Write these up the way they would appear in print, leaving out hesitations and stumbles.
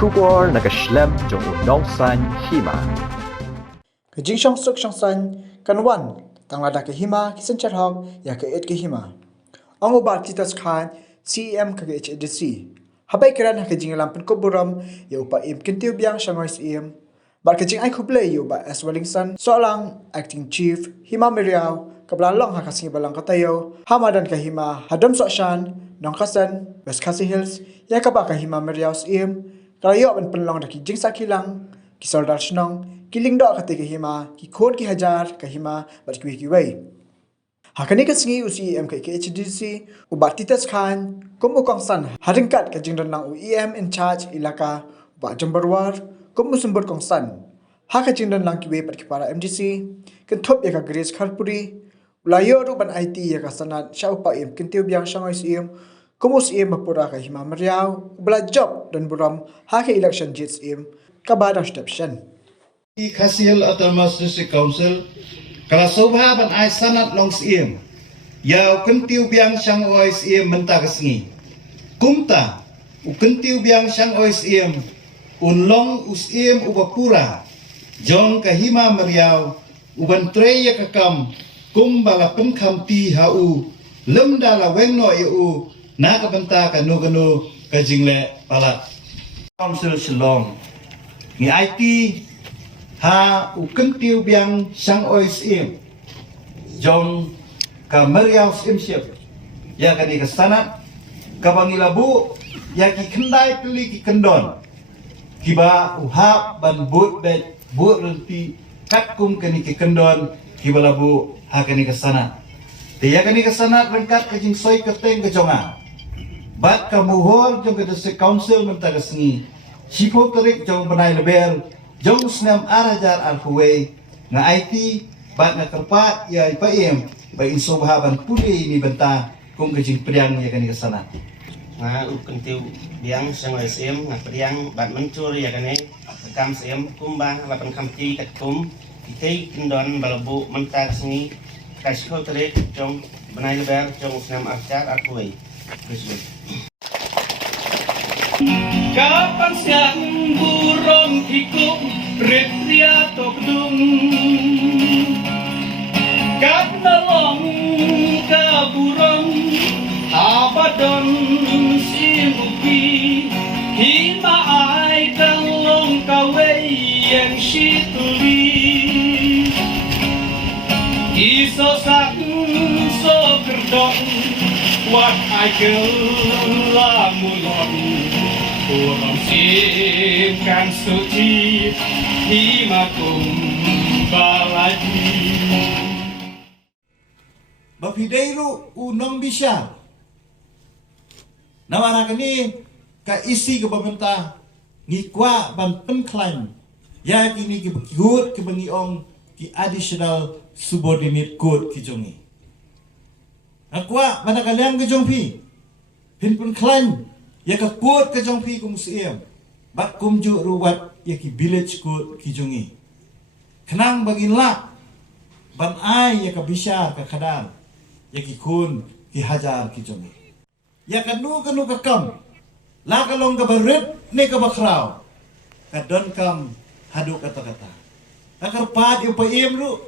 Shubor nakaslem jong udongsan Hima. Ke Jingshong suk shangsan kan wan Tang Lada ke Hima ki Synshar hok ya ke et ke Hima. Ang ubar titas khan CEM ke HDC. Habai keran ke jinglam pen koburam ya upa im kintiu biang shangois im. Bar ke jing ai khuble ya uba S Wellington solang acting chief Hima Miriau kabla long ha kasing balang katayo Hamadan ke Hima hadam sokshan nongkasan West Khasi Hills ya ka ba ke Hima Miriau im kalayo ban penlong daki jing sakilang ki soldar shnong kiling do kate ke Hima ki khod ki hajar ke Hima bat ki wei hakani ka singi usi em ke HDC ubat titas khan kum ukong san haringkat ka jingdan lang UEM in charge ilaka ba jambarwar kum musumbur kong san ha ka jingdan lang ki wei pat ki para MDC kan thop ya ka grace kharpuri ulayo ru ban IT ya ka sanat shaupa em kintiu biang shangoi sim kumus em mapura ka Hima Meriau bla job dan buram ha ka election jits em ka badang stepshan Khasil Autonomous District Council kala sobha ban ai sanat long siem yau kentiu biang sang oi siem menta kesngi kumta u kentiu biang sang oi siem unlong usiem ubapura jong ka Hima Meriau uban treya kakam kum bala penkham ti hau lemda la wengno eu na ka benta ka no ka jingle pala council shalom ni IT ha u kentiu biang sang oi sim jong ka Meriau sim siap ya ka ni ka sanat ka bangilabu ya ki kendai pili ki kendon kiba uhap ban but bet but renti katkum ka ni ki kendon kiba labu ha ka ni ka sanat te ya ka ni ka sanat rengkat ka jing soi ka teng ka jonga bat ka muhor jong ka district council menta ka sengi sipo terik jong benai lebel jong senam arajar alhuwe nga IT bat nga kerpat ya ipaim ba insobhaban puli ni benta kung kajing priang ya kani kasana nga ukentiu biang sang SM nga priang bat mencur ya kani kam SM kumba lapan kamti katkum kitei kendon balabu menta sini kasko tere jong benai lebar jong senam arajar alhuwe Kapan siang burung ikut ria tokdung Karena long kaburung abadon simuki Hima ai kalong kawe yang situli Iso sak so kerdon Wat ai kelamulon Kurang simkan suci Hima kumbalaji bapidairu unong bisya nawara kani ka isi ke pementa ngikwa ban penklaim ya kini ki good ke bangiong ki additional subordinate code ki jongi akwa mana kaliang ke jongpi pin penklaim ya ka code ke jongpi kum siem bat kumju ruwat ya ki village code ki jongi kenang bagin la ban ai ya ka bisya ka kadang ya ki kun ki hajar ki jongi ya kanu ka kam la ka long ka barit ne ka bakraw ka don kam hadu kata akar pad yu pa imru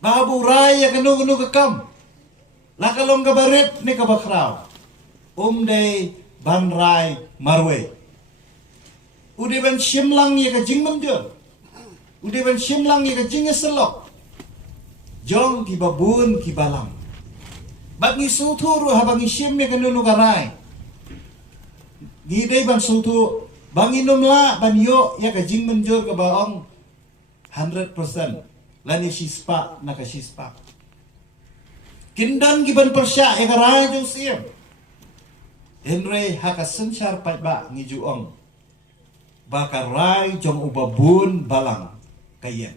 babu rai ya kanu ka kam la ka long ka barit ne ka bakraw dei ban rai marwe ude ban shimlang ya ka jingmam dio ude ban shimlang ya ka jingeselok jong ki babun ki balam Bagi suturu habangi shimya kanunu karai. Gidai bang sutu bang inumla ban yo ya ka jing menjur ka baong 100% lani shispa na ka shispa. Kindan giban persya ya karai jong siem. Henry haka Synshar pat ba ngi juong. Bakarai jong ubabun balang kayen.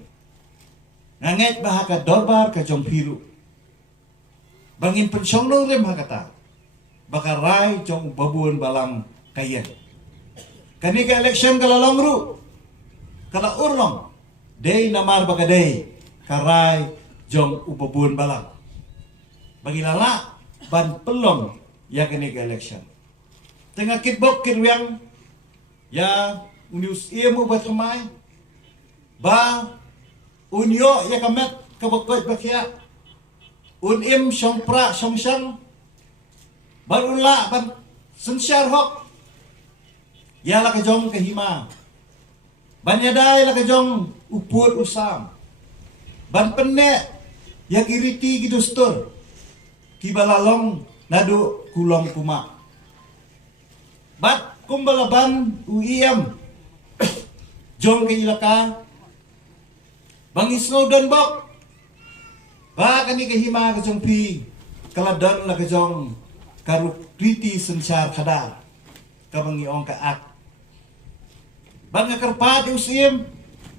Nganget ba haka dorbar ka jong piru. Bangin pensyong nong rem hakata bakarai jong babun balang kayen kani ka election kalalong ru kala urlong day namar bagaday karai jong ubabun balang bagilala ban pelong ya kani ka election tengah kitbok kirwiang ya unius iemu batmai ba unyo ya kamet kabakot bakia unim shong pra shong shang barula ban Synshar hok ya la kajong ke Hima ban yadai la kajong upur usam ban penne ya kiriti gidustur kibalalong nadu kulong kuma bat kumbalaban uiem jong ke ilaka bangis ngodan bok ba kani ke Hima kajong pi kaladan la kajong karuk kriti Synshar kadar kabangi ong ka ak bang akarpa di usim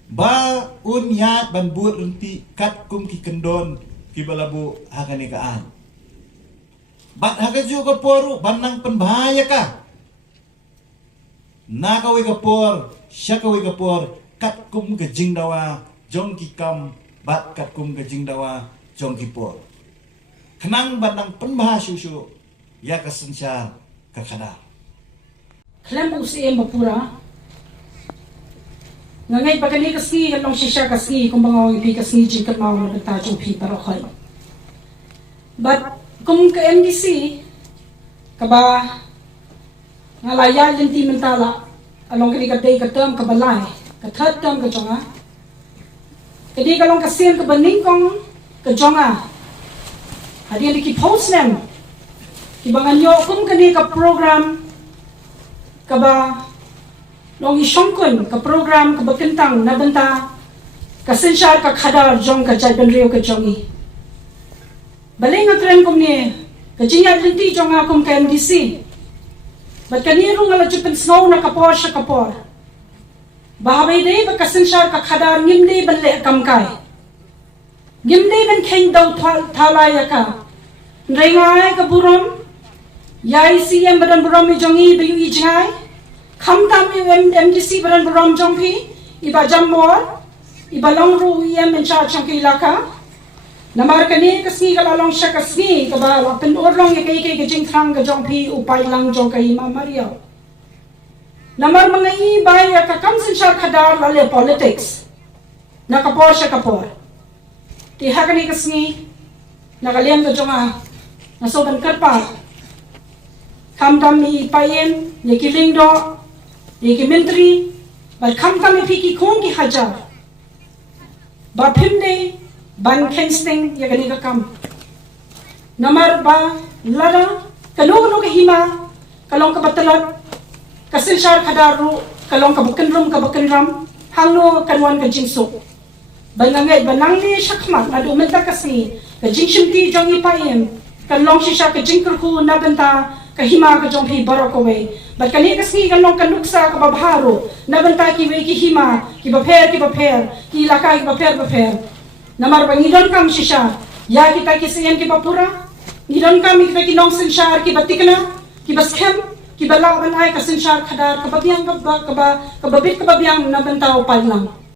ba unyat ban buat renti kat kum ki kendon ki balabu hakani kaan bat hakaju ka poru banang penbahaya ka nakawi ka por syakawi ka por kat kum ke jingdawa jong ki kam bat kat kum ke jingdawa jong ki por kenang banang penbahaya susu ya ka Synshar ka kadar Klam usi mapura ngangai pagani kasi kalong Synshar kasi kung bangawang ipi kasi jingkat mau na betajong pi parokoy but kung ka MDC kaba ngalaya linti mentala along kini kadai katam kabalay kathat tam kajonga kadi kalong kasin kabaning kong kajonga hadi ki post nem kibangan yo kung kani ka program kaba long isongkon ka program ka bakentang nabenta ka Synshar ka khadar jong ka jaiben rio ka jongi baleng atren kom ni ka jinya linti jong akom ka MDC bat kaniro ngala jupen snow na kapor sa kapor bahabay day ba ka Synshar ka khadar ngimde balle kamkay ngimde ben keng daw thalaya ka ndengay ka burom yai CM badan burom mi jongi bayu ijngay Kam tam MDC baran beram jongpi, iba jambor, iba longru em mencar jongki ilaka. Namar kani kasni kalalong siya kasni kaba penur long kay Jingshong ka jongpi upay lang jong kay Hima Mario. Namar mga ibay ka kam Synshar kadar lale politics. Nakapor siya kapor. Tiha kani kasni nakaliam ka jonga nasoban karpa. Kam tam ipayen yakiling do Yeki menteri, bal kam kami piki kon ki hajar. Ba pimde, ban kensting ya gani ka kam. Namar ba Lada, kalong ka Hima, kalong ka batalat, ka Synshar kadaru, kalong ka bakenram, hangno kanwan ka Jingshong. Bangangay banang ni syakmat na dumenta kasi ka Jingshong ti jong ipayem, kalong Synshar ka Jingkurku nabenta ka Hima ka jong pi barokawe. But kani kasi kalong kanuksa ka babharo nabenta ki we ki Hima ki baper ki laka ki baper namar bangidon kam Synshar ya kita ki siyan ki papura ngidon kami kita ki nong Synshar ki batikna ki baskem ki balaban ay ka Synshar khadar ka babiyang ka babit ka babiyang nabenta upay lang